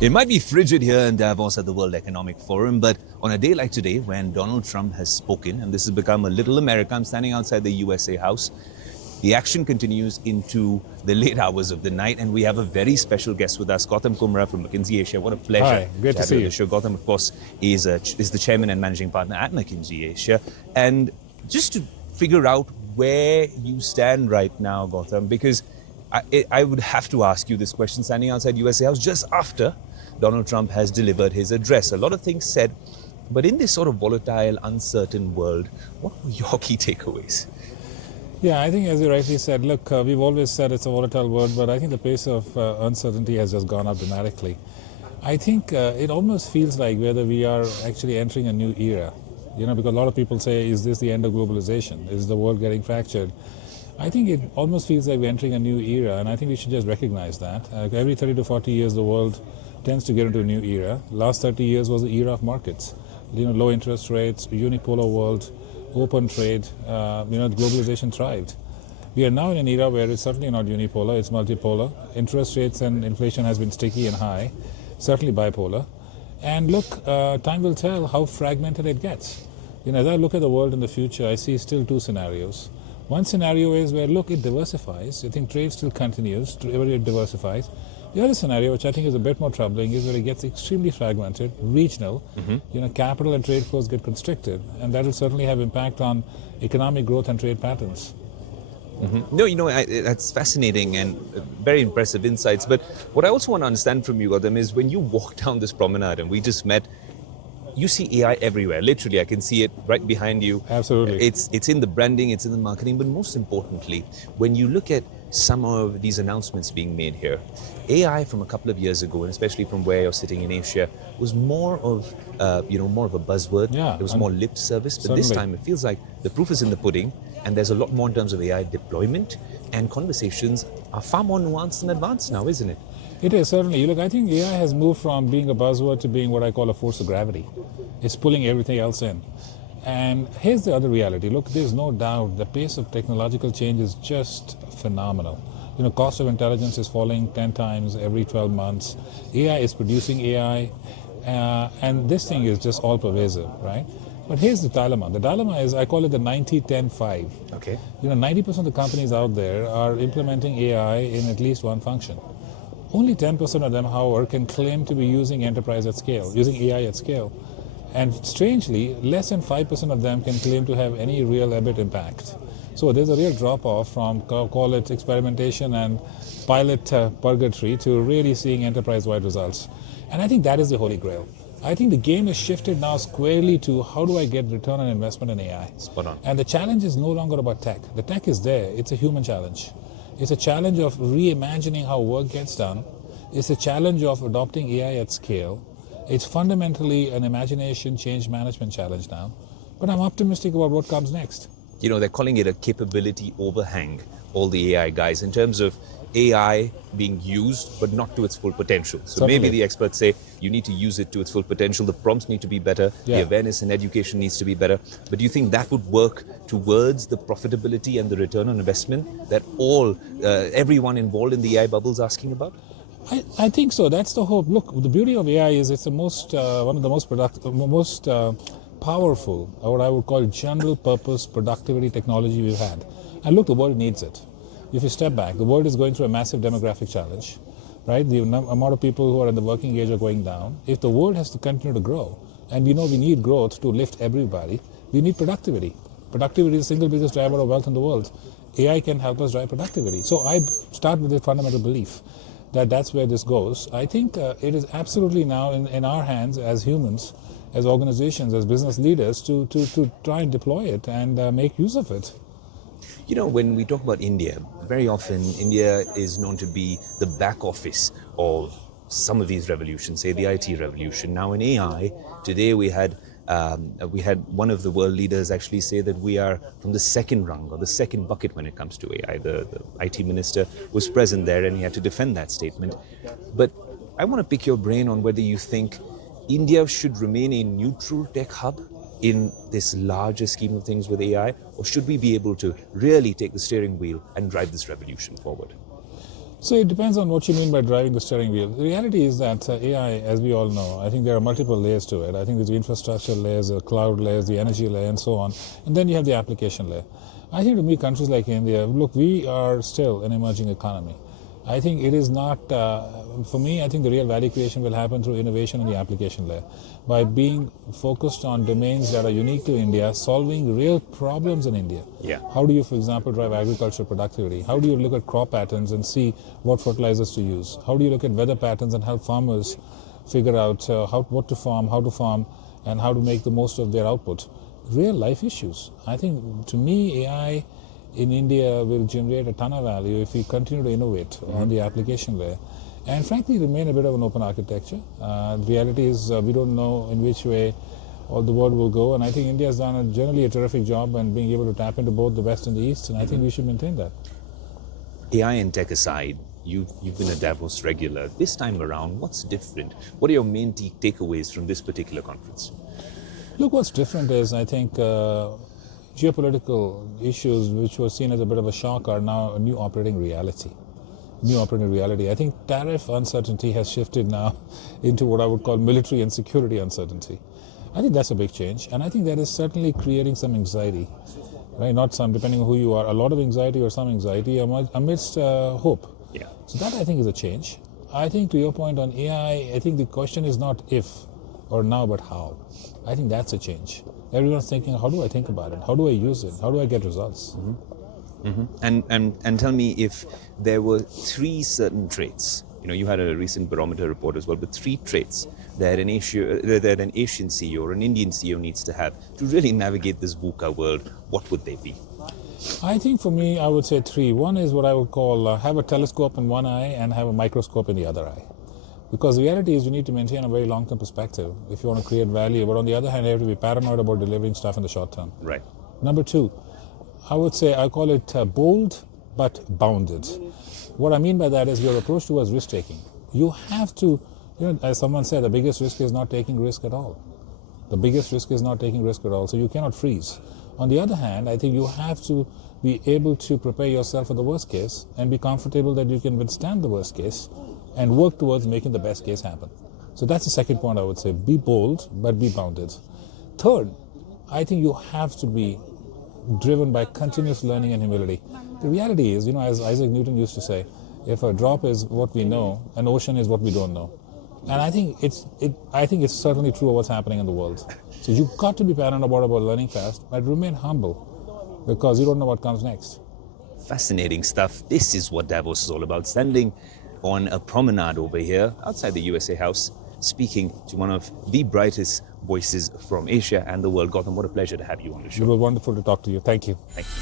It might be frigid here in Davos at the World Economic Forum, but on a day like today, when Donald Trump has spoken, and this has become a little America, I'm standing outside the USA House, the action continues into the late hours of the night, and we have a very special guest with us, Gautam Kumra from McKinsey Asia. What a pleasure. Hi, great to see you. Gautam, of course, is the chairman and managing partner at McKinsey Asia. And just to figure out where you stand right now, Gautam, because I would have to ask you this question standing outside USA House just after Donald Trump has delivered his address. A lot of things said, but in this sort of volatile, uncertain world, what were your key takeaways? Yeah, I think as you rightly said, look, we've always said it's a volatile world, but I think the pace of uncertainty has just gone up dramatically. I think it almost feels like whether we are actually entering a new era, because a lot of people say, is this the end of globalization? Is the world getting fractured? I think it almost feels like we're entering a new era, and I think we should just recognize that. Every 30 to 40 years, the world tends to get into a new era. Last 30 years was the era of markets. Low interest rates, unipolar world, open trade, globalization thrived. We are now in an era where it's certainly not unipolar, it's multipolar. Interest rates and inflation has been sticky and high, certainly bipolar. And look, time will tell how fragmented it gets. As I look at the world in the future, I see still two scenarios. One scenario is where, look, it diversifies. I think trade still continues, it diversifies. The other scenario, which I think is a bit more troubling, is where it gets extremely fragmented, regional. Capital and trade flows get constricted, and that will certainly have impact on economic growth and trade patterns. No, that's fascinating and very impressive insights. But what I also want to understand from you, Gautam, is when you walk down this promenade, and we just met, you see AI everywhere. Literally, I can see it right behind you. Absolutely. It's in the branding, it's in the marketing, but most importantly, when you look at some of these announcements being made here, AI from a couple of years ago, and especially from where you're sitting in Asia, was more of a buzzword. Yeah, it was more lip service. But certainly. This time, it feels like the proof is in the pudding, and there's a lot more in terms of AI deployment, and conversations are far more nuanced and advanced now, isn't it? It is, certainly. Look, I think AI has moved from being a buzzword to being what I call a force of gravity. It's pulling everything else in. And here's the other reality. Look, there's no doubt the pace of technological change is just phenomenal. Cost of intelligence is falling 10 times every 12 months. AI is producing AI, and this thing is just all pervasive, right? But here's the dilemma. The dilemma is, I call it the 90-10-5. Okay. 90% of the companies out there are implementing AI in at least one function. Only 10% of them, however, can claim to be using enterprise at scale, using AI at scale. And strangely, less than 5% of them can claim to have any real EBIT impact. So there's a real drop-off from, call it experimentation and pilot purgatory, to really seeing enterprise-wide results. And I think that is the holy grail. I think the game is shifted now squarely to how do I get return on investment in AI. Spot on. And the challenge is no longer about tech. The tech is there. It's a human challenge. It's a challenge of reimagining how work gets done. It's a challenge of adopting AI at scale. It's fundamentally an imagination change management challenge now. But I'm optimistic about what comes next. They're calling it a capability overhang, all the AI guys, in terms of AI being used, but not to its full potential. So Certainly. Maybe the experts say you need to use it to its full potential. The prompts need to be better. Yeah. The awareness and education needs to be better. But do you think that would work towards the profitability and the return on investment that everyone involved in the AI bubble is asking about? I think so. That's the hope. Look, the beauty of AI is it's the one of the most powerful, or what I would call general purpose productivity technology we've had. And look, the world needs it. If you step back, the world is going through a massive demographic challenge, right? The amount of people who are in the working age are going down. If the world has to continue to grow, and we know we need growth to lift everybody, we need productivity. Productivity is the single biggest driver of wealth in the world. AI can help us drive productivity. So I start with a fundamental belief that that's where this goes. I think it is absolutely now in our hands as humans, as organizations, as business leaders, to try and deploy it and make use of it. When we talk about India, very often India is known to be the back office of some of these revolutions, say the IT revolution. Now in AI, today we had one of the world leaders actually say that we are from the second rung or the second bucket when it comes to AI. The IT minister was present there and he had to defend that statement. But I want to pick your brain on whether you think India should remain a neutral tech hub in this larger scheme of things with AI, or should we be able to really take the steering wheel and drive this revolution forward? So it depends on what you mean by driving the steering wheel. The reality is that AI, as we all know, I think there are multiple layers to it. I think there's the infrastructure layers, the cloud layers, the energy layer, and so on. And then you have the application layer. I think to me, countries like India, look, we are still an emerging economy. I think it is not, for me, I think the real value creation will happen through innovation in the application layer. By being focused on domains that are unique to India, solving real problems in India. Yeah. How do you, for example, drive agricultural productivity? How do you look at crop patterns and see what fertilizers to use? How do you look at weather patterns and help farmers figure out what to farm, how to farm, and how to make the most of their output? Real life issues. I think, to me, AI in India will generate a ton of value if we continue to innovate on the application layer and frankly remain a bit of an open architecture. The reality is we don't know in which way all the world will go, and I think India has done generally a terrific job in being able to tap into both the West and the East, and I think we should maintain that. AI and tech aside, you've been a Davos regular. This time around, what's different? What are your main takeaways from this particular conference? Look, what's different is I think geopolitical issues which were seen as a bit of a shock are now a new operating reality. I think tariff uncertainty has shifted now into what I would call military and security uncertainty. I think that's a big change, and I think that is certainly creating some anxiety, right? Not some, depending on who you are, a lot of anxiety or some anxiety amidst hope. Yeah. So that I think is a change. I think to your point on AI, I think the question is not if or now, but how. I think that's a change. Everyone's thinking, how do I think about it? How do I use it? How do I get results? And tell me if there were three certain traits. You had a recent barometer report as well, but three traits that an Asian CEO or an Indian CEO needs to have to really navigate this VUCA world. What would they be? I think for me, I would say three. One is what I would call have a telescope in one eye and have a microscope in the other eye. Because the reality is you need to maintain a very long-term perspective if you want to create value. But on the other hand, you have to be paranoid about delivering stuff in the short term. Right. Number two, I would say I call it bold but bounded. What I mean by that is your approach towards risk-taking. You have to, as someone said, the biggest risk is not taking risk at all. The biggest risk is not taking risk at all, so you cannot freeze. On the other hand, I think you have to be able to prepare yourself for the worst case and be comfortable that you can withstand the worst case and work towards making the best case happen. So that's the second point I would say. Be bold, but be bounded. Third, I think you have to be driven by continuous learning and humility. The reality is, as Isaac Newton used to say, if a drop is what we know, an ocean is what we don't know. And I think it's certainly true of what's happening in the world. So you've got to be paranoid about learning fast, but remain humble because you don't know what comes next. Fascinating stuff. This is what Davos is all about. Standing on a promenade over here outside the USA House, speaking to one of the brightest voices from Asia and the world. Gautam, what a pleasure to have you on the show. It was wonderful to talk to you. Thank you. Thank you.